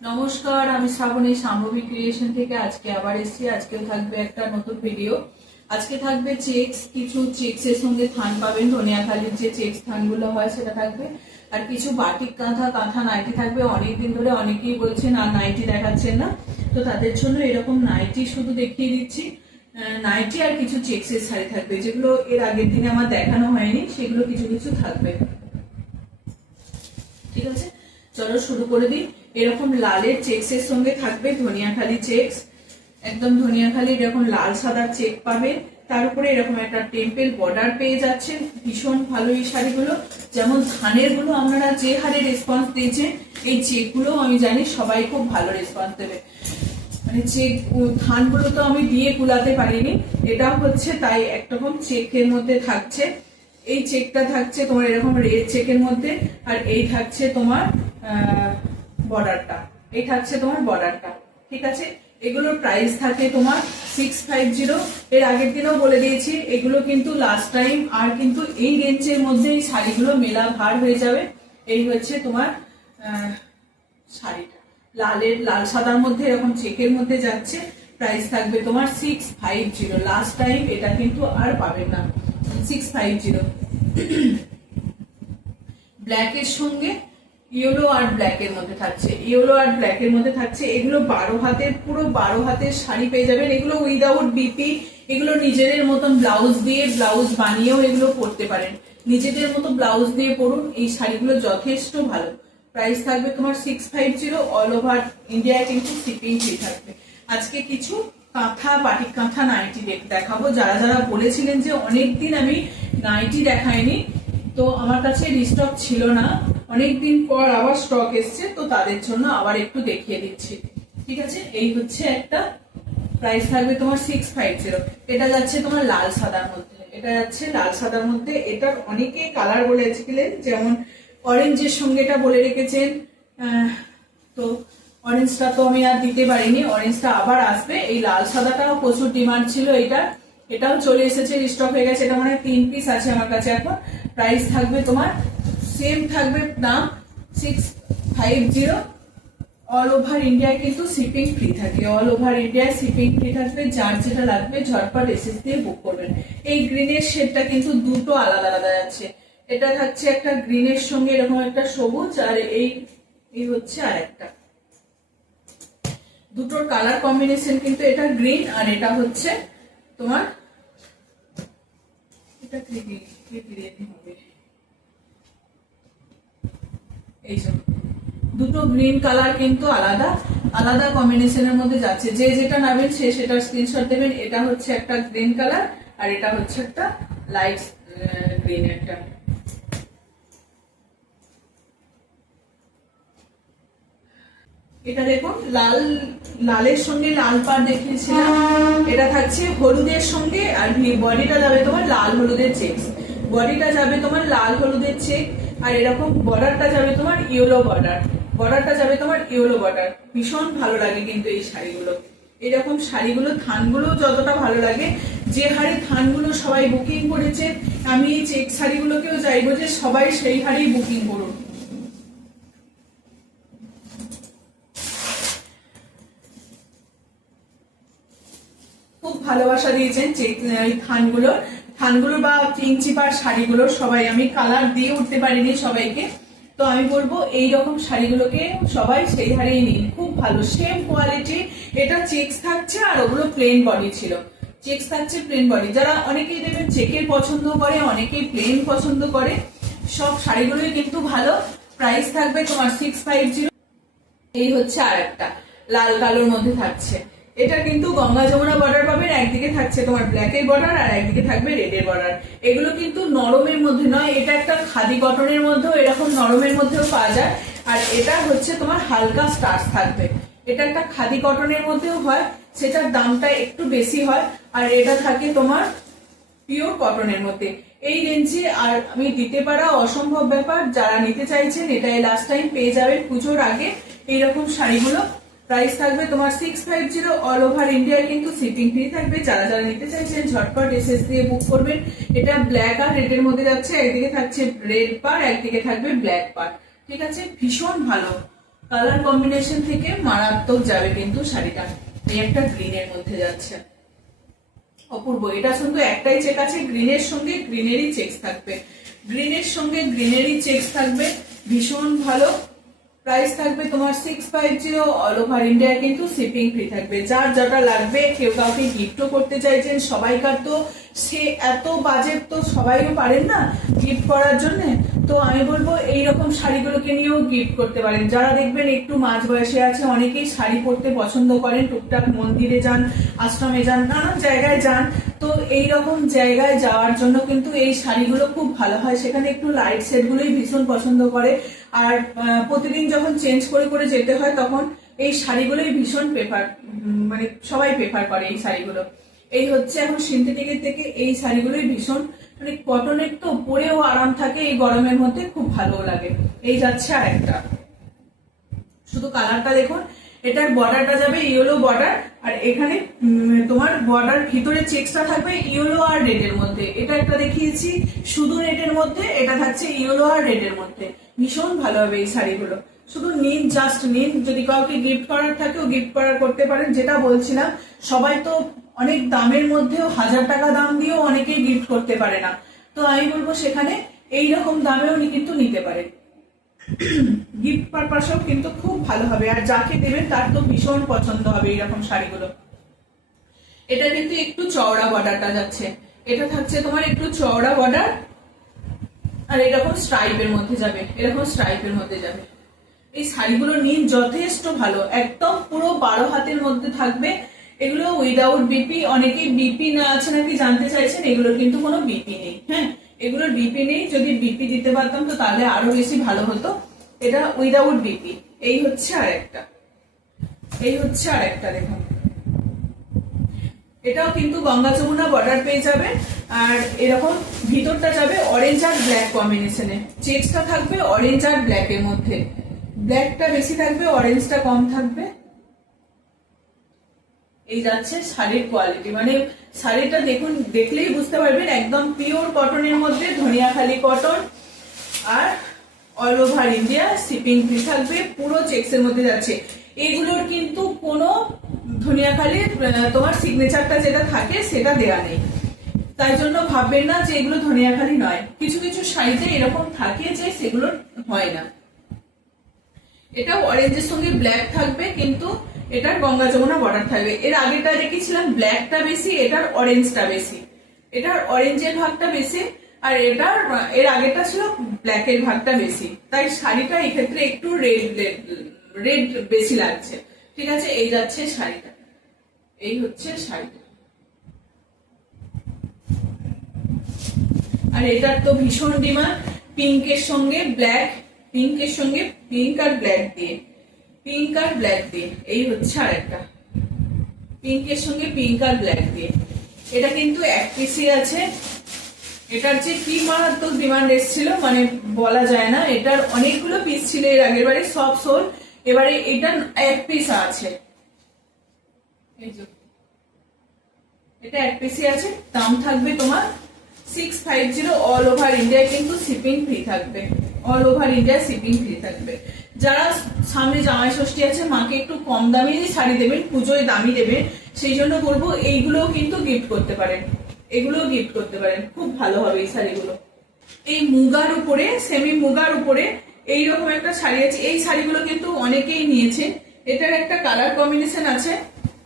নমস্কার, আমি শ্রাবণী শাম্ভবী ক্রিয়েশন থেকে আজকে আবার এসেছি। আজকেও থাকবে একটা নতুন ভিডিও। আজকে থাকবে চেক্স, কিছু চেক্সের সঙ্গে থান পাবেন, ধনিয়াখালির যে চেক্স থানগুলো হয় সেটা থাকবে, আর কিছু বাটিক কাঁথা নাইটি থাকবে। অনেকদিন ধরে অনেকেই বলছেন আর নাইটি দেখাচ্ছেন না, তো তাদের জন্য এরকম নাইটি শুধু দেখিয়ে দিচ্ছি। নাইটি আর কিছু চেক্সের শাড়ি থাকবে, যেগুলো এর আগের দিনে আমার দেখানো হয়নি, সেগুলো কিছু কিছু থাকবে। ঠিক আছে, চলো শুরু করে দিই। এরকম লালের চেক্স এর সঙ্গে থাকবে ধনিয়াখালি চেক্স, একদম ধনিয়াখালি এরকম লাল সাদা চেক পাবে, তার উপরে এরকম একটা টেম্পল বর্ডার পেয়ে যাচ্ছেন। ভীষণ ভালো এই শাড়িগুলো, যেমন ধানের গুলো আপনারা যে হারে রেসপন্স দিয়েছেন, এই চেক গুলো আমি জানি সবাই খুব ভালো রেসপন্স দেবে। মানে চেক ধানগুলো তো আমি দিয়ে কুলাতে পারিনি, এটা হচ্ছে তাই একরকম চেকের মধ্যে থাকছে। এই চেকটা থাকছে তোমার এরকম রেড চেকের মধ্যে, আর এই থাকছে তোমার বর্ডারটা, এই থাকছে তোমার বর্ডারটা। ঠিক আছে, এগুলোর প্রাইস থাকে তোমার 650। এর আগের দিনও বলে দিয়েছি, এগুলো কিন্তু লাস্ট টাইম, আর কিন্তু এই রেঞ্জের মধ্যে এই শাড়িগুলো মেলা ভার হয়ে যাবে। এই হচ্ছে তোমার শাড়িটা লাল সাদার মধ্যে এরকম চেকের মধ্যে যাচ্ছে, প্রাইস থাকবে তোমার 650। লাস্ট টাইম এটা কিন্তু আর পাবেন না, 650। ব্ল্যাকের সঙ্গে ইয়েলো আর ব্ল্যাকের মধ্যে থাকছে, ইয়েলো আর ব্ল্যাকের মধ্যে থাকছে। এগুলো 12 হাতের, পুরো 12 হাতের শাড়ি পেয়ে যাবেন। এগুলো উইদাউট বিপি, এগুলো নিজেদের মতন ব্লাউজ দিয়ে ব্লাউজ বানিয়েও এগুলো পরতে পারেন। নিজেদের মতো ব্লাউজ দিয়ে পরুন, এই শাড়িগুলো যথেষ্ট ভালো। প্রাইস থাকবে তোমার 650। অল ওভার ইন্ডিয়া কিন্তু শিপিং ফ্রি থাকবে। আজকে কিছু কাঁথা, বাটিক কাঁথা নাইটি দেখাবো। যারা যারা বলেছিলেন যে অনেকদিন আমি নাইটি দেখাইনি, তো আমার কাছে রিস্টক ছিল না, অনেকদিন পর আবার স্টক এসছে, তো তাদের জন্য আবার একটু দেখিয়ে দিচ্ছি। ঠিক আছে, এই হচ্ছে একটা, প্রাইস থাকবে তোমার 650। এটা যাচ্ছে তোমার লাল সাদার মধ্যে, এটা যাচ্ছে লাল সাদার মধ্যে। এটার অনেকে কালার বলেছিলেন, যেমন অরেঞ্জের সঙ্গে এটা বলে রেখেছেন, তো অরেঞ্জটা তো আমি আর দিতে পারিনি, অরেঞ্জটা আবার আসবে। এই লাল সাদাটাও প্রচুর ডিমান্ড ছিল, এটাও চলে এসেছে, স্টক হয়ে গেছে। এটা মানে 3 পিস আছে আমার কাছে এখন। প্রাইস থাকবে তোমার সেম থাকবে, দাম 650। অল ওভার ইন্ডিয়ায় কিন্তু শিপিং ফ্রি থাকে, অল ওভার ইন্ডিয়ায় শিপিং ফ্রি থাকবে। যার যেটা লাগবে ঝটপট এসএস দিয়ে বুক করবেন। এই গ্রিনের শেডটা কিন্তু দুটো আলাদা আলাদা যাচ্ছে, এটা থাকছে একটা গ্রিনের সঙ্গে এরকম একটা সবুজ, আর এই হচ্ছে আর একটা, দুটোর কালার কম্বিনেশন কিন্তু এটা গ্রিন, আর এটা হচ্ছে তোমার এটা হবে। এইসব দুটো গ্রিন কালার কিন্তু আলাদা আলাদা কম্বিনেশনের মধ্যে যাচ্ছে। যে যেটা নেবেন সে সেটার স্ক্রিনশট দেবেন। এটা হচ্ছে একটা গ্রিন কালার, আর এটা হচ্ছে একটা লাইট গ্রিন একটা। এটা দেখুন, লালের সঙ্গে লাল পাড় দেখিয়েছিলাম, এটা থাকছে হলুদের সঙ্গে, আর বডিটা যাবে তোমার লাল হলুদের চেক, বডিটা যাবে তোমার লাল হলুদের চেক, আর এরকম বর্ডারটা যাবে তোমার ইয়েলো বর্ডার, বর্ডারটা যাবে তোমার ইয়েলো বর্ডার। ভীষণ ভালো লাগে কিন্তু এই শাড়িগুলো, এরকম শাড়িগুলো থানগুলো যতটা ভালো লাগে। যে হারে থানগুলো সবাই বুকিং করেছে, আমি এই চেক শাড়িগুলোকেও চাইবো যে সবাই সেই হারেই বুকিং করুন। খুব ভালোবাসা দিয়েছেন থানগুলো বা প্রিন্সিপাল শাড়িগুলো, সবাই আমি কালার দিয়ে উঠতে পারিনি সবাইকে, তো আমি বলবো এইরকম শাড়িগুলোকে সবাই সেই হারেই নিন, খুব ভালো, সেম কোয়ালিটি। এটা চেক্স থাকছে, আর ওগুলো প্লেন বডি ছিল, চেক্স থাকছে প্লেন বডি। যারা অনেকেই দেখবেন চেকের পছন্দ করে, অনেকেই প্লেন পছন্দ করে, সব শাড়িগুলোই কিন্তু ভালো। প্রাইস থাকবে তোমার 650। এই হচ্ছে আর একটা লাল কালোর মধ্যে থাকছে, এটা কিন্তু গঙ্গা যমুনা বর্ডার পাবেন, একদিকে থাকছে তোমার ব্ল্যাকের বর্ডার, আর একদিকে থাকবে রেডের বর্ডার। এগুলো কিন্তু নরমের মধ্যে নয়, এটা একটা খাদি কটনের মধ্যেও এরকম নরমের মধ্যেও পাওয়া যায়, আর এটা হচ্ছে তোমার হালকা স্টার্চ থাকবে। এটা একটা খাদি কটনের মধ্যেও হয়, সেটার দামটা একটু বেশি হয়, আর এটা থাকে তোমার পিওর কটনের মধ্যে। এই রেঞ্জে আর আমি দিতে পারা অসম্ভব ব্যাপার। যারা নিতে চাইছেন এটাই লাস্ট টাইম পেয়ে যাবেন পুজোর আগে এইরকম শাড়িগুলো। প্রাইস থাকবে তোমার 650। অল ওভার ইন্ডিয়া কিন্তু শিপিং ফ্রি থাকবে। যারা যারা নিতে চাইছেন ঝটপট এসএস দিয়ে বুক করবেন। এটা ব্ল্যাক আর রেডের মধ্যে যাচ্ছে, একদিকে থাকছে রেড পার, একদিকে থাকবে ব্ল্যাক পার। ঠিক আছে, ভীষণ ভালো, কালার কম্বিনেশন থেকে মারাত্মক যাবে কিন্তু শাড়িটা। এই একটা গ্রিনের মধ্যে যাচ্ছে, অপূর্ব। এটা শুধু একটাই চেক আছে, গ্রিনের সঙ্গে গ্রিনেরই চেক থাকবে, গ্রিনের সঙ্গে গ্রিনেরই চেক থাকবে, ভীষণ ভালো। প্রাইস থাকবে তোমার 650, অল ওভার ইন্ডিয়া কিন্তু শিপিং ফ্রি থাকবে। যার যেটা লাগবে, কেউ কাউকে গিফটও করতে চাইছেন, সবাইকার তো সে এত বাজেট তো সবাইও পারেন না গিফট করার জন্য, তো আমি বলবো এইরকম শাড়িগুলোকে নিয়েও গিফট করতে পারেন। যারা দেখবেন একটু মাঝ বয়সে আছে, অনেকেই শাড়ি পরতে পছন্দ করেন, টুকটাক মন্দিরে যান, আশ্রমে যান, নানান জায়গায় যান, তো এইরকম জায়গায় যাওয়ার জন্য কিন্তু এই শাড়িগুলো খুব ভালো হয়। সেখানে একটু লাইট শেড গুলোই ভীষণ পছন্দ করে, আর প্রতিদিন যখন চেঞ্জ করে করে যেতে হয় তখন এই শাড়িগুলোই ভীষণ প্রেফার, মানে সবাই প্রেফার করে এই শাড়িগুলো। এই হচ্ছে এখন সিনথেটিকের থেকে এই শাড়িগুলোই ভীষণ, মানে কটনের তো পরেও আরাম থাকে, এই গরমের মধ্যে খুব ভালো লাগে। এই যাচ্ছে আর একটা, শুধু কালারটা দেখুন, এটার বর্ডারটা যাবে ইয়েলো বর্ডার, আর এখানে তোমার বর্ডার ভিতরে চেকসটা থাকবে ইয়েলো আর রেডের মধ্যে। এটা একটা দেখিয়েছি শুধু রেডের মধ্যে, এটা থাকছে ইয়েলো আর রেডের মধ্যে। ভীষণ ভালো হবে এই শাড়িগুলো, শুধু নিন, জাস্ট নিন। যদি কাউকে গিফট করার থাকেও গিফট করার করতে পারেন। যেটা বলছিলাম, সবাই তো অনেক দামের মধ্যেও 1000 টাকা দাম দিয়েও অনেকেই গিফট করতে পারে না, তো আমি বলবো সেখানে এইরকম দামেও কিন্তু নিতে পারে, গিফট পারপাসেও কিন্তু খুব ভালো হবে। আর যাকে দেবেন তার তো ভীষণ পছন্দ হবে এইরকম শাড়িগুলো। এটা কিন্তু একটু চওড়া বর্ডারটা যাচ্ছে, এটা থাকছে তোমার একটু চওড়া বর্ডার, আর এরকম স্ট্রাইপের মধ্যে যাবে, এরকম স্ট্রাইপের মধ্যে যাবে। এই শাড়িগুলো নিন, যথেষ্ট ভালো, একদম পুরো 12 হাতের মধ্যে থাকবে। এগুলো উইদাউট বিপি, অনেকেই বিপি না আছে নাকি জানতে চাইছেন, এগুলোর কিন্তু কোনো বিপি নেই। হ্যাঁ, এগুলোর বিপি নেই, যদি বিপি দিতে পারতাম তো তাহলে আরো বেশি ভালো হতো। এটা উইদাউট বিপি। এই হচ্ছে আর একটা, এই হচ্ছে আর একটা, দেখুন এটাও কিন্তু গঙ্গা যমুনা বর্ডার পেয়ে যাবে, আর এরকম ভিতরটা যাবে অরেঞ্জ আর ব্ল্যাক কম্বিনেশনে। চেকসটা থাকবে অরেঞ্জ আর ব্ল্যাক এর মধ্যে, ব্ল্যাকটা বেশি থাকবে, অরেঞ্জটা কম থাকবে। এই যাচ্ছে শাড়ির কোয়ালিটি, মানে শাড়িটা দেখুন, দেখলেই বুঝতে পারবেন একদম পিওর কটনের মধ্যে, ধনিয়াখালি কটন, আর all over India shipping free থাকবে, পুরো চেকসের মধ্যে যাচ্ছে। এগুলোর কিন্তু কোনো ধনিয়াখালির তোমার সিগনেচারটা যেটা থাকে সেটা দেয়া নেই, তাই জন্য ভাববেন না যে এগুলো ধনিয়াখালি নয়। কিছু কিছু শাড়িতে এরকম থাকে যে সেগুলো হয় না। এটাও অরেঞ্জের সঙ্গে ব্ল্যাক থাকবে, কিন্তু এটার গঙ্গা যমুনা বর্ডার থাকবে। এর আগেটা দেখেছিলাম ব্ল্যাকটা বেশি, এটার অরেঞ্জটা বেশি, এটার অরেঞ্জের ভাগটা বেশি, আর এটার এর আগেটা ছিল ব্ল্যাকের ভাগটা বেশি, তাই শাড়িটা এক্ষেত্রে একটু রেড রেড বেশি লাগছে। ঠিক আছে, এই যাচ্ছে শাড়িটা, এই হচ্ছে শাড়িটা। আর এটার তো ভীষণ ডিমান্ড, পিঙ্কের সঙ্গে ব্ল্যাক, পিঙ্কের সঙ্গে পিঙ্ক আর ব্ল্যাক দিয়ে, পিঙ্ক আর ব্ল্যাক দিয়ে। এই হচ্ছে আর একটা, পিঙ্কের সঙ্গে পিঙ্ক আর ব্ল্যাক দিয়ে। এটা কিন্তু এক পিসি আছে, এটার যে কি মারাত্মক ডিমান্ড এসেছিল মানে বলা যায় না। এটার অনেকগুলো পিস ছিল এর আগের বারে, সব সোল, এবারে এটা এক পিস আছে। এই যে এটা এক পিসি আছে, দাম থাকবে তোমার 650, অল ওভার ইন্ডিয়া কিন্তু শিপিং ফ্রি থাকবে, all over India shipping free থাকবে। যারা সামনে জামাই ষষ্ঠী আছে, মাকে একটু কম দামেরই শাড়ি দেবেন, পুজোয় দামি দেবেন, সেই জন্য বলবো এইগুলোও কিন্তু গিফট করতে পারেন, এগুলোও গিফট করতে পারেন, খুব ভালো হবে এই শাড়িগুলো। এই মুগার উপরে, সেমি মুগার উপরে এইরকম একটা শাড়ি আছে, এই শাড়িগুলো কিন্তু অনেকেই নিয়েছে। এটার একটা কালার কম্বিনেশন আছে,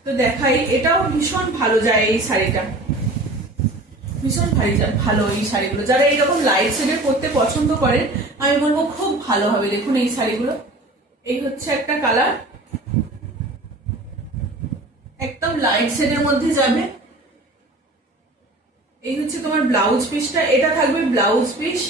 তো দেখাই, এটাও ভীষণ ভালো যায় এই শাড়িটা, ভীষণ ভালো এই শাড়িগুলো। যারা এইরকম লাইট শেডে পরতে পছন্দ করেন, আমি বলবো খুব ভালো হবে। দেখুন এই শাড়িগুলো, এই হচ্ছে একটা কালার, একদম লাইট শেডের মধ্যে যাবে। এই হচ্ছে তোমার ব্লাউজ পিসটা, এটা থাকবে ব্লাউজ পিস,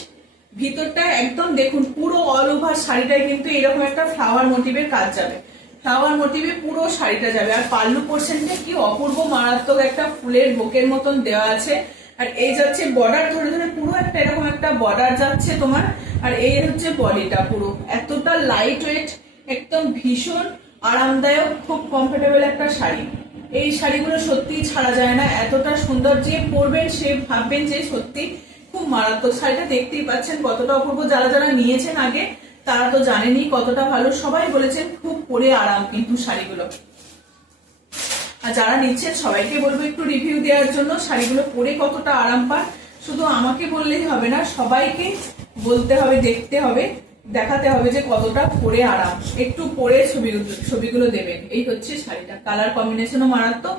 ভিতরটা একদম দেখুন পুরো অল ওভার শাড়িটায় কিন্তু এরকম একটা ফ্লাওয়ার মোটিভের কাজ যাবে, ফ্লাওয়ার মোটিভে পুরো শাড়িটা যাবে। আর পাল্লু পোর্শনটা কি অপূর্ব মারাত্মক একটা ফুলের বুকের মতন দেওয়া আছে। আর এই যাচ্ছে বর্ডার, ধরে ধরে পুরো একটা এরকম একটা বর্ডার যাচ্ছে তোমার। আর এই হচ্ছে বডিটা, পুরো এতটা লাইট ওয়েট, একদম ভীষণ আরামদায়ক, খুব কমফোর্টেবল একটা শাড়ি। এই শাড়িগুলো সত্যি ছাড়া যায় না, এতটা সুন্দর, যে পরবেন সে ভাববেন যে সত্যি খুব মারাত্মক। শাড়িটা দেখতেই পাচ্ছেন কতটা অপূর্ব, যারা যারা নিয়েছেন আগে তারা তো জানেনই কতটা ভালো, সবাই বলেছেন খুব পরে আরাম কিন্তু শাড়িগুলো। আর যারা নিচ্ছেন সবাইকে বলবো একটু রিভিউ দেওয়ার জন্য, শাড়িগুলো পরে কতটা আরাম পান। শুধু আমাকে বললেই হবে না, সবাইকে বলতে হবে, দেখতে হবে, দেখাতে হবে যে কতটা পরে আরাম। একটু পরে ছবিগুলো দেবেন। এই হচ্ছে শাড়িটা, কালার কম্বিনেশনও মারাত্মক।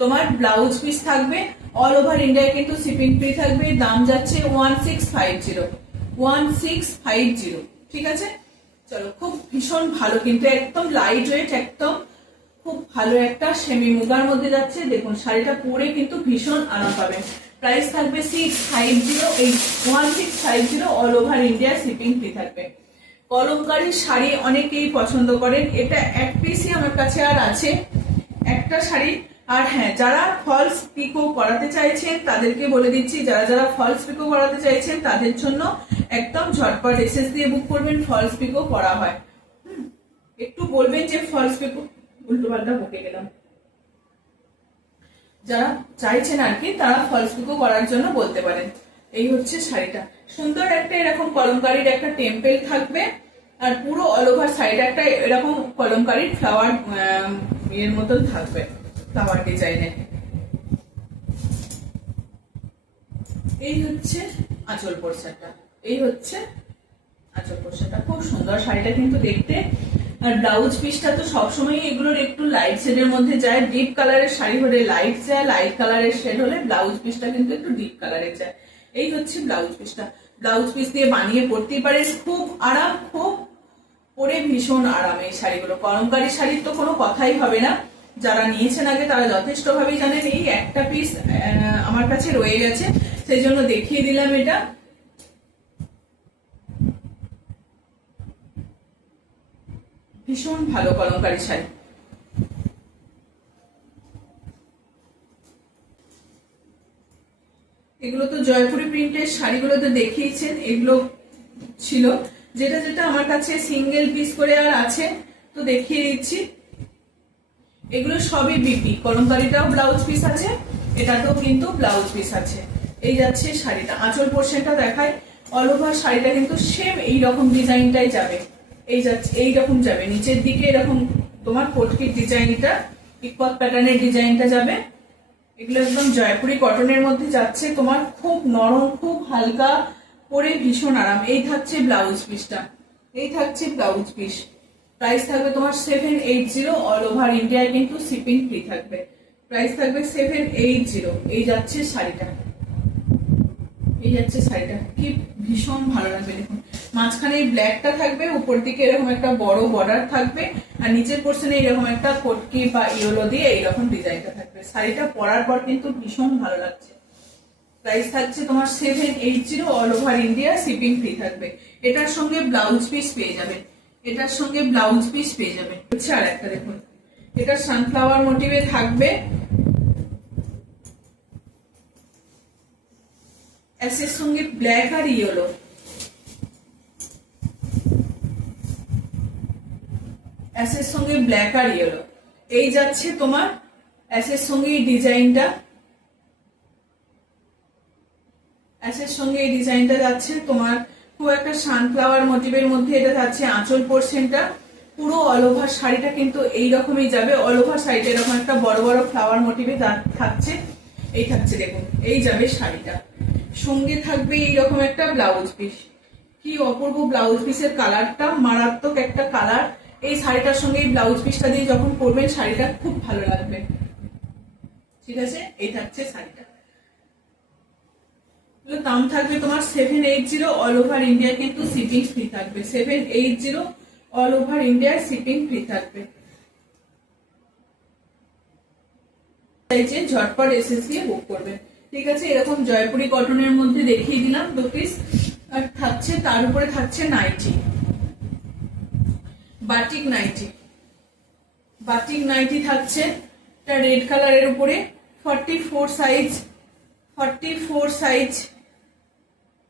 তোমার ব্লাউজ পিস থাকবে, অল ওভার ইন্ডিয়ায় কিন্তু শিপিং ফ্রি থাকবে। দাম যাচ্ছে 1650, 1650, ঠিক আছে। চলো, খুব ভীষণ ভালো কিন্তু, একদম লাইট ওয়েট, একদম খুব ভালো একটা সেমি মুগার মধ্যে যাচ্ছে। দেখুন শাড়িটা পরে কিন্তু ভীষণ আরাম পাবেন। প্রাইস থাকবে 650, এই 1650, all over India shipping free থাকবে। কলমকারী শাড়ি অনেকেই পছন্দ করেন, এটা এক পিসই আমার কাছে আর আছে, একটা শাড়ি। আর হ্যাঁ, যারা ফলস পিকো করাতে চাইছেন তাদেরকে বলে দিচ্ছি, যারা যারা ফলস পিকো করাতে চাইছেন তাদের জন্য একদম ঝটপট এসএস দিয়ে বুক করবেন, ফলস পিকো করা হয়। একটু বলবেন যে ফলস পিকো, উল্টো পাল্টা বকে গেলাম। যারা চাইছেন আর কি, তারা ফলস পিকো করার জন্য বলতে পারেন। এই হচ্ছে শাড়িটা, সুন্দর একটা এরকম কলমকারীর একটা টেম্পেল থাকবে, আর পুরো অল ওভার সাইড একটা এরকম কলমকারীর ফ্লাওয়ার এর মতন থাকবে, ফ্লাওয়ার ডিজাইনের। এই হচ্ছে আঁচল পোর্শনটা, এই হচ্ছে আঁচল পোর্শনটা, খুব সুন্দর শাড়িটা কিন্তু দেখতে। আর ব্লাউজ পিসটা তো সবসময় এগুলোর একটু লাইট শেডের মধ্যে যায়, ডিপ কালারের শাড়ি হলে লাইট যায়, লাইট কালারের শেড হলে ব্লাউজ পিসটা কিন্তু একটু ডিপ কালারের যায়। এই হচ্ছে ব্লাউজ পিসটা, ব্লাউজ পিস দিয়ে বানিয়ে পরতেই পারেন, খুব আরাম, খুব পরে ভীষণ আরাম এই শাড়িগুলো। কলমকারী শাড়ির তো কোনো কথাই হবে না, যারা নিয়েছেন আগে তারা যথেষ্ট ভাবেই জানেন। এই একটা পিস আমার কাছে রয়ে গেছে, সেই জন্য দেখিয়ে দিলাম এটা। ভীষণ ভালো কলমকারী শাড়ি। এগুলো তো জয়পুরি প্রিন্টের শাড়িগুলো তো দেখিয়েছেন, এগুলো ছিল। যেটা যেটা আমার কাছে সিঙ্গেল পিস করে আর আছে তো দেখিয়ে দিচ্ছি। এগুলো সবই বিপি, কলমকারীটাও ব্লাউজ পিস আছে, এটাতেও কিন্তু ব্লাউজ পিস আছে। এই যাচ্ছে শাড়িটা, আঁচল পোর্শনটা দেখায়। অল ওভার শাড়িটা কিন্তু সেম এইরকম ডিজাইনটাই যাবে, এই যাচ্ছে এইরকম যাবে, নিচের দিকে এরকম তোমার পটকির ডিজাইনটা, ইকপত প্যাটার্নের ডিজাইনটা যাবে। এগুলো একদম জয়পুরি কটনের মধ্যে যাচ্ছে, তোমার খুব নরম, খুব হালকা, পরে ভীষণ আরাম। এই থাকছে ব্লাউজ পিসটা, এই থাকছে ব্লাউজ পিস। প্রাইস থাকবে তোমার 780, অল ওভার ইন্ডিয়ায় কিন্তু শিপিং ফ্রি থাকবে। প্রাইস থাকবে 780। এই যাচ্ছে শাড়িটা, এই যাচ্ছে শাড়িটা, কি ভীষণ ভালো লাগবে। দেখুন মাঝখানে এই ব্ল্যাকটা থাকবে, উপর দিকে এরকম একটা বড় বর্ডার থাকবে, আর নিচের পোর্শনে এরকম একটা পটকি বা ইয়েলো দিয়ে এইরকম ডিজাইনটা থাকবে। শাড়িটা পরার পর কিন্তু ভীষণ ভালো লাগছে। প্রাইস থাকছে তোমার 780, all over India shipping free থাকবে। এটার সঙ্গে ব্লাউজ পিস পেয়ে যাবে, এটার সঙ্গে ব্লাউজ পিস পেয়ে যাবে। হচ্ছে আর একটা দেখুন, এটা সানফ্লাওয়ার মোটিভে থাকবে, এর সঙ্গে ব্ল্যাক আর ইয়েলো, এর সঙ্গে ব্ল্যাক আর ইয়েলো। এই যাচ্ছে তোমার এর সঙ্গে এই ডিজাইনটা, এর সঙ্গে এই ডিজাইনটা যাচ্ছে তোমার খুব একটা সানফ্লাওয়ার মোটিভের মধ্যে। এটা যাচ্ছে আঁচল পোর্শনটা, পুরো অল ওভার শাড়িটা কিন্তু এইরকমই যাবে। অল ওভার শাড়িটা এরকম একটা বড় বড় ফ্লাওয়ার মোটিভে থাকছে, এই থাকছে দেখুন, এই যাবে শাড়িটা। সঙ্গে থাকবে এইরকম একটা ব্লাউজ পিস, কি অপূর্ব ব্লাউজ পিসের কালারটা, মারাত্মক একটা কালার। এই শাড়িটার সঙ্গে এই ব্লাউজ পিসটা দিয়ে যখন পরবেন শাড়িটা খুব ভালো লাগবে, ঠিক আছে। এই থাকছে শাড়িটা, দাম থাকবে তোমার 780, অল ওভার ইন্ডিয়া কিন্তু শিপিং ফ্রি থাকবে। 780, all over India shipping free থাকবে। ঝটপট এসএস দিয়ে বুক করবেন, ঠিক আছে। এরকম জয়পুরি কটনের মধ্যে দেখিয়ে দিলাম 2 পিস। আর থাকছে তার উপরে থাকছে nighty, batik nighty, batik nighty থাকছে। এটা রেড কালারের উপরে 44 সাইজ, 44 সাইজ,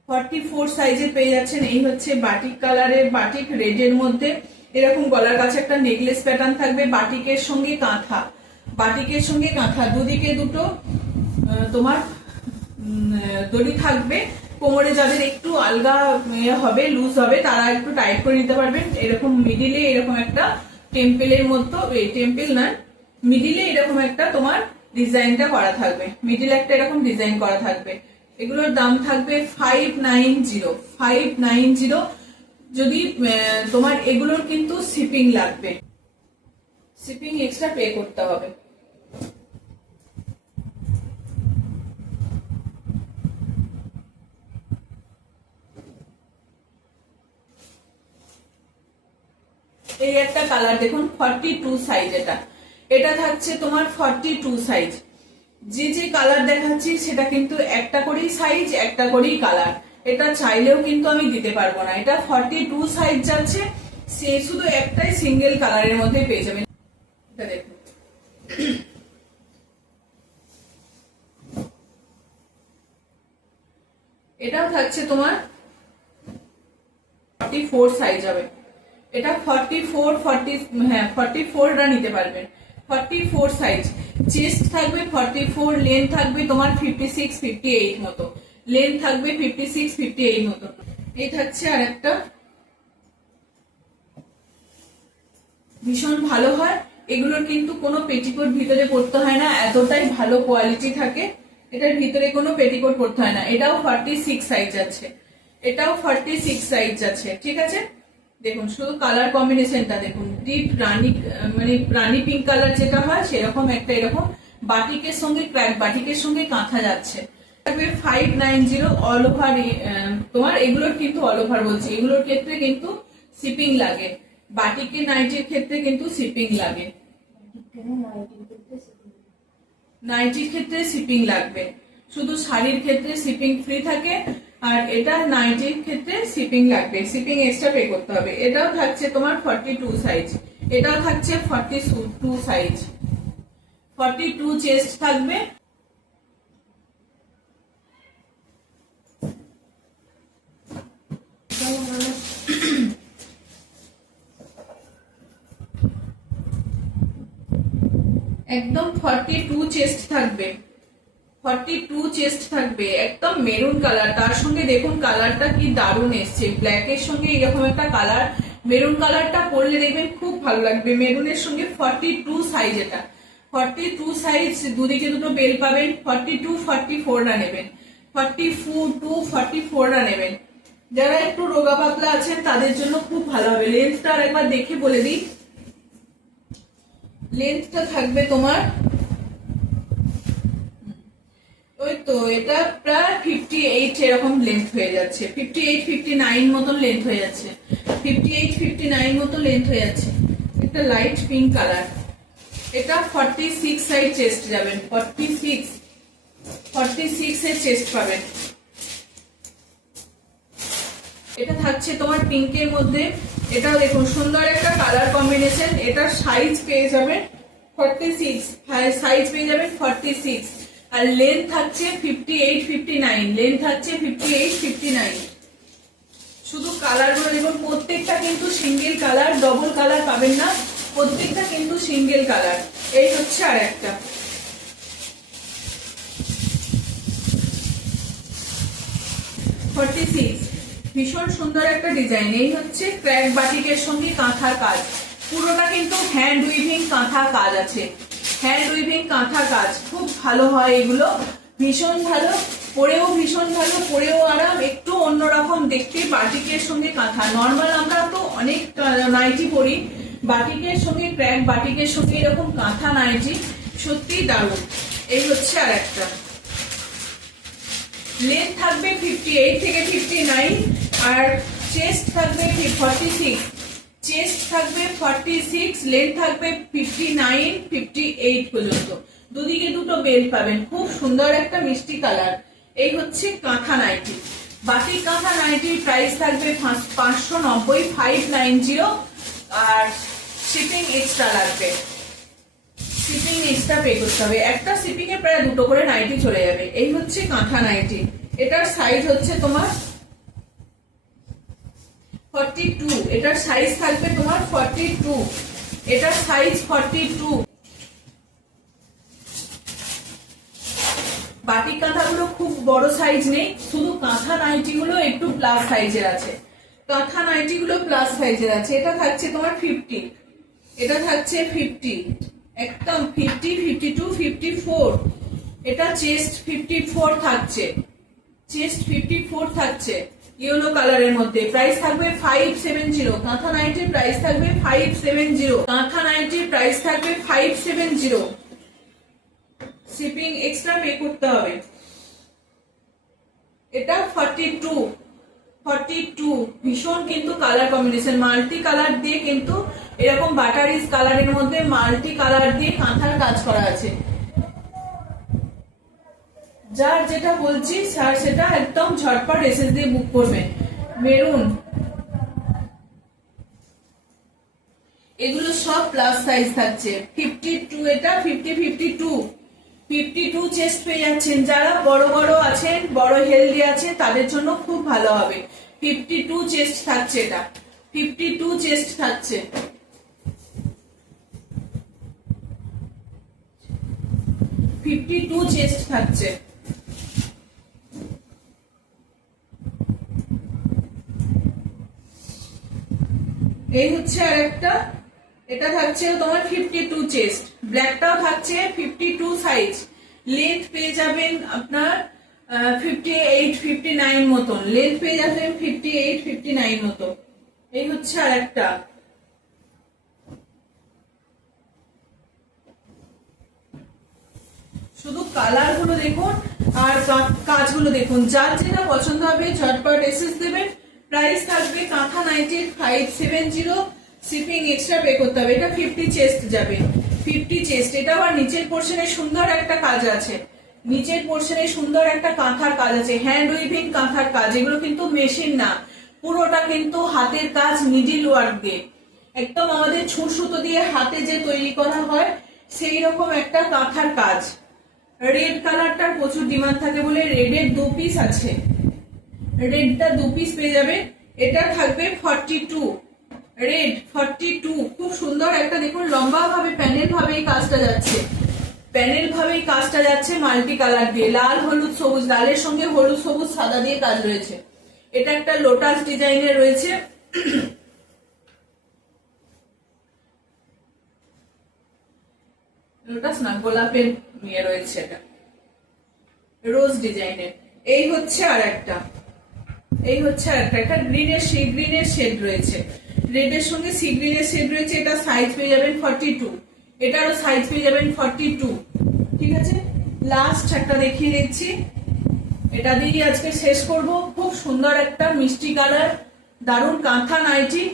44 সাইজে পেয়ে যাচ্ছেন। এই হচ্ছে বাটিক কালারের, বাটিক রেডের মধ্যে এরকম গলার কাছে একটা নেকলেস প্যাটার্ন থাকবে, বাটিকের সঙ্গে কাঁথা, বাটিকের সঙ্গে কাঁথা, দুদিকে দুটো তোমার দড়ি থাকবে, কোমরে যাদের একটু আলগা হবে, লুজ হবে, তারা একটু টাইট করে নিতে পারবেন। এরকম মিডিলে এরকম একটা টেম্পেলের মতো, টেম্পেল না, মিডিলে এরকম একটা তোমার ডিজাইনটা করা থাকবে, মিডিলে একটা এরকম ডিজাইন করা থাকবে। এগুলোর দাম থাকবে 590। যদি তোমার এগুলোর কিন্তু শিপিং লাগবে, শিপিং এক্সট্রা পে করতে হবে। এই একটা কালার দেখুন 42 সাইজ, এটা থাকছে তোমার 42 সাইজ। যে যে কালার দেখাচ্ছি সেটা কিন্তু একটা করেই সাইজ, একটা করেই কালার। এটা চাইলেও কিন্তু আমি দিতে পারবো না। এটা 42 সাইজ যাচ্ছে, সে শুধু একটাই সিঙ্গেল কালারের মধ্যে পেয়ে যাবেন। এটা দেখুন, এটাও থাকছে তোমার 44 সাইজ হবে। এটা 44টা নিতে পারবেন, 44 সাইজ। চেস্ট থাকবে 44, লেন্থ থাকবে তোমার 56, 58 মতো, লেন্থ থাকবে 56, 58 মতো। এই থাকছে আর একটা, ভীষণ ভালো হয় এগুলোর, কিন্তু কোনো পেটিকোট ভিতরে পড়তে হয় না, এতটাই ভালো কোয়ালিটি থাকে। এটার ভিতরে কোনো পেটিকোট পড়তে হয় না। এটাও 46 সাইজ আছে, এটাও 46 সাইজ আছে, ঠিক আছে। দেখুন শুধু কালার কম্বিনেশনটা দেখুন, ডিপ রানী, মানে রানী পিঙ্ক কালার যেটা হয় সেরকম একটা, এরকম বাটিকের সঙ্গে ক্র্যাক বাটিকের সঙ্গে কাঁথা যাচ্ছে। 590 অল ওভার। তোমার এগুলোর কিন্তু অল ওভার বলছি, এগুলোর ক্ষেত্রে কিন্তু শিপিং লাগে, বাটিকের নাইটির ক্ষেত্রে কিন্তু শিপিং লাগে, নাইটির ক্ষেত্রে শিপিং লাগবে, শুধু শাড়ির ক্ষেত্রে শিপিং ফ্রি থাকে, আর এটা নাইটির ক্ষেত্রে শিপিং লাগবে, শিপিং এক্সট্রা পে করতে হবে। এটাও থাকছে তোমার 42 সাইজ, এটাও থাকছে 42 সাইজ, 42 চেস্ট থাকবে। একদম 42 চেস্ট থাকবে, 42 চেস্ট থাকবে, একদম মেরুন কালার। তার সঙ্গে দেখুন কালারটা কি দারুণ এসছে, ব্ল্যাকের সঙ্গে এরকম একটা কালার, মেরুন কালারটা পরলে দেখবেন খুব ভালো লাগবে মেরুনের সঙ্গে। 42 সাইজ, এটা 42 সাইজ, দুদিকে দুটো বেল পাবেন। 42, 44টা নেবেন, 42, 44টা নেবেন। যারা একটু রোগা পাতলা আছেন তাদের জন্য খুব ভালো হবে। লেন্থটা আর একবার দেখে বলে দিই, লেন্থটা থাকবে তোমার ওই তো, এটা প্রায় 58 এরকম লেন্থ হয়ে যাচ্ছে, 58, 59 মতন লেন্থ হয়ে যাচ্ছে, 58, 59 মতো লেন্থ হয়ে যাচ্ছে। একটা লাইট পিঙ্ক কালার, এটা 46 সাইজ চেস্ট যাবেন, 46 এর চেস্ট পাবেন। এটা থাকছে তোমার পিঙ্কের মধ্যে, এটাও দেখুন সুন্দর একটা কালার কম্বিনেশন। এটা সাইজ পেয়ে যাবেন 46, সাইজ পেয়ে যাবেন 46, আর লেন্থ থাকছে 58, 59, লেন্থ থাকছে 58, 59। শুধু কালার গুলো দেখুন, প্রত্যেকটা কিন্তু সিঙ্গেল কালার, ডবল কালার পাবেন না, প্রত্যেকটা কিন্তু সিঙ্গেল কালার। এই হচ্ছে আর একটা, 46, ভীষণ সুন্দর একটা ডিজাইন। এই হচ্ছে ক্র্যাক বাটিকের সঙ্গে কাঁথার কাজ, পুরোটা কিন্তু হ্যান্ড উইভিং কাঁথা কাজ আছে, হ্যান্ড উইভিং কাঁথা কাজ, খুব ভালো হয় এগুলো, ভীষণ ভালো, পরেও ভীষণ ভালো, পরেও আরাম, একটু অন্যরকম দেখতে। বাটিকের সঙ্গে কাঁথা, নর্মাল আমরা তো অনেক নাইটি পরি, বাটিকের সঙ্গে ক্র্যাক বাটিকের সঙ্গে এরকম কাঁথা নাইটি সত্যি দারুণ। এই হচ্ছে আর একটা, লেন্থ থাকবে 58 থেকে 59, আর চেস্ট থাকবে 46, চেস্ট থাকবে 46, লেন্থ থাকবে 59, 58 পর্যন্ত, দুদিকে দুটো বেল্ট পাবেন। খুব সুন্দর একটা মিষ্টি কালার। এই হচ্ছে কাঁথা নাইটি, বাটিক কাঁথা নাইটির প্রাইস থাকবে 590, 590, আর শিপিং এক্সট্রা লাগবে, শিপিং এক্সট্রা পে করতে হবে। একটা শিপিং এ প্রায় দুটো করে নাইটি চলে যাবে। এই হচ্ছে কাঁথা নাইটি, এটার সাইজ হচ্ছে তোমার 42, এটার সাইজ থাকবে তোমার 42, এটার সাইজ 42। বাটিক কাঁথাগুলো খুব বড় সাইজ নেই, শুধু কাঁথা নাইটি গুলো একটু প্লাস সাইজের আছে। কাঁথা নাইটি গুলো প্লাস সাইজের আছে। এটা থাকছে তোমার 50, এটা থাকছে 50, একদম 50, 52, 54। এটা চেস্ট 54 থাকছে, চেস্ট 54 থাকছে ইয়েলো কালারের মধ্যে। প্রাইস থাকবে 570। কাঁথা নাইটির প্রাইস থাকবে 570। কাঁথা নাইটির প্রাইস থাকবে 570। শিপিং এক্সট্রা পে করতে হবে। এটা 42, ভীষণ কিন্তু কালার কম্বিনেশন, মাল্টি কালার দিয়ে কিন্তু এরকম বাটারিস কালারের মধ্যে মাল্টি কালার দিয়ে কাঁথার কাজ করা আছে। যার যেটা বলছি স্যার সেটা একদম ঝটপট এসএস দিয়ে বুক করবেন। মেরুন, এগুলো সব প্লাস সাইজ থাকছে। 52, এটা 50, 52 চেস্ট পেয়ে যাচ্ছেন। যারা বড় বড় আছেন, বড় হেলদি আছে, তাদের জন্য খুব ভালো হবে। 52 চেস্ট থাকছে, এটা 52 চেস্ট থাকছে। চেস্ট থাকছে। এই হচ্ছে আরেকটা, এটা থাকছে তোমার 52 চেস্ট, ব্ল্যাকটাও থাকছে 52 সাইজ। লেন্থ পেয়ে যাবেন আপনার 58, 59 মতন, লেন্থ পেয়ে যাবেন 58, 59 মতো। এই হচ্ছে আরেকটা। শুধু কালার গুলো দেখুন আর কাজগুলো দেখুন, যার যেটা পছন্দ হবে ঝটপট এসএস দেবেন। প্রাইস থাকবে কাঁথা নাইটির 570, শিপিং এক্সট্রা পে করতে হবে। এটা 50 চেস্ট যাবে, 50 চেস্ট। এটা আবার নিচের পোর্শনে সুন্দর একটা কাজ আছে, নিচের পোর্শনে সুন্দর একটা কাঁথার কাজ আছে, হ্যান্ড উইভিং কাঁথার কাজ। এগুলো কিন্তু মেশিন না, পুরোটা কিন্তু হাতের কাজ, নিডিল ওয়ার্ক দিয়ে, একদম আমাদের ছুঁচ সুতো দিয়ে হাতে যে তৈরি করা হয় সেই রকম একটা কাঁথার কাজ। রেড কালারটার প্রচুর ডিমান্ড থাকে বলে রেডের 2 পিস আছে, রেডটা 2 পিস পেয়ে যাবে। এটা থাকবে 42, রেড 42। খুব সুন্দর একটা দেখুন, লম্বা ভাবে প্যানেল ভাবে এই কাজটা যাচ্ছে, প্যানেল ভাবে কাজটা যাচ্ছে মাল্টি কালার দিয়ে, লাল হলুদ সবুজ, লালের সঙ্গে হলুদ সবুজ সাদা দিয়ে কাজ রয়েছে। এটা একটা লোটাস ডিজাইনের রয়েছে, লোটাস না গোলাপের ইয়ে রয়েছে, এটা রোজ ডিজাইনের। এই হচ্ছে আর একটা, এই হচ্ছে আর একটা, একটা গ্রিনের শেড রয়েছে, রেডের সঙ্গে সি গ্রিনের শেড রয়েছে। এটা সাইজ পেয়ে যাবেন 42, এটারও সাইজ পেয়ে যাবেন 42। ঠিক আছে, লাস্ট একটা দেখিয়ে দিচ্ছি, এটা দিয়ে আজকে শেষ করব। খুব সুন্দর একটা মিষ্টি কালার, দারুন কাঁথা নাইটি,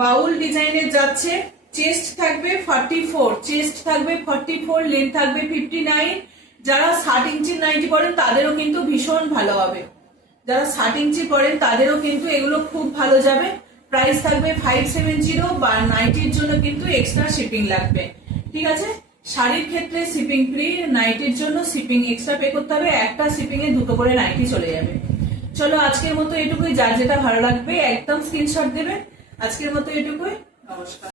বাউল ডিজাইনের যাচ্ছে। চেস্ট থাকবে 44, চেস্ট থাকবে 44, লেন্থ থাকবে 59। যারা 60 ইঞ্চির নাইটি পরেন তাদেরও কিন্তু ভীষণ ভালো হবে, যারা 60 ইঞ্চি পরেন তাদেরও কিন্তু এগুলো খুব ভালো যাবে। প্রাইস থাকবে 570, বা নাইটির জন্য কিন্তু এক্সট্রা শিপিং লাগবে। ঠিক আছে, শাড়ির ক্ষেত্রে শিপিং ফ্রি, নাইটির জন্য শিপিং এক্সট্রা পে করতে হবে। একটা শিপিং এ 2 করে নাইটি চলে যাবে। চলো আজকের মতো এটুকুই, যার যেটা ভালো লাগবে একদম স্ক্রিনশট দেবে। আজকের মতো এটুকুই, নমস্কার।